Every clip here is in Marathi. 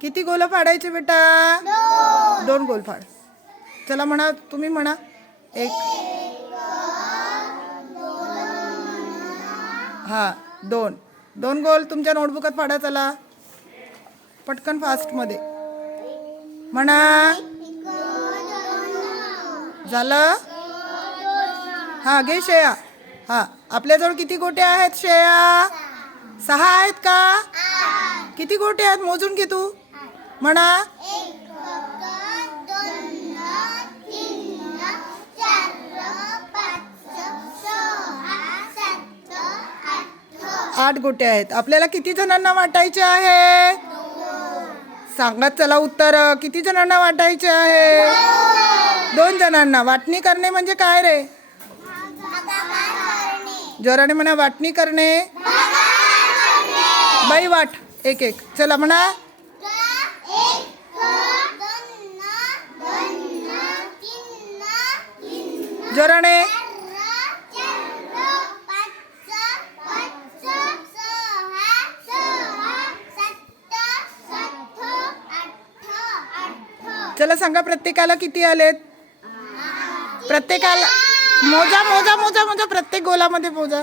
किती गोल फाडायचे बेटा? 2 गोल फाड. चला म्हणा, तुम्ही म्हणा. 1 हां 2 गोल तुमच्या नोटबुकात फाडा. चला पटकन फास्टमध्ये म्हणा. झालं? हां घे श्रेया. हां आपल्याजवळ किती गोटे आहेत श्रेया? 6 आहेत का? किती गोटे आहेत मोजून घे तू. म्हणा. 8 गोटे आहेत. आपल्याला किती जणांना वाटायचे आहे? सांगत चला उत्तर. किती जणांना वाटायचे आहे? 2 जणांना. वाटणी करणे म्हणजे काय रे? जोराने म्हणा. वाटणी करणे. By what. 1 चला म्हणा. जोराने. चला सांगा प्रत्येकाला किती आलेत? प्रत्येकाला मोजा मोजा मोजा मोजा. प्रत्येक गोलामध्ये मोजा.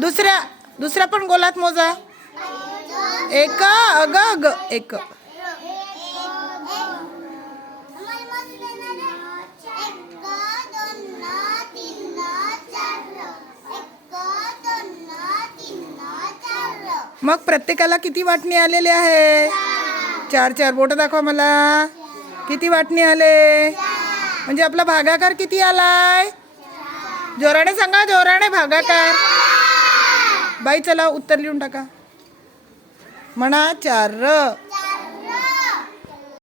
दुसऱ्या पण गोलात मोजा. 1 अग अग 1. मग प्रत्येकाला किती वाटणी आलेली आहे? 4 बोट दाखवा मला. किती वाटणी आले? म्हणजे आपला भागाकार किती आलाय? जोराने सांगा. जोराने. भागाकार. बाई चला उत्तर लिहून टाका. म्हणा 4.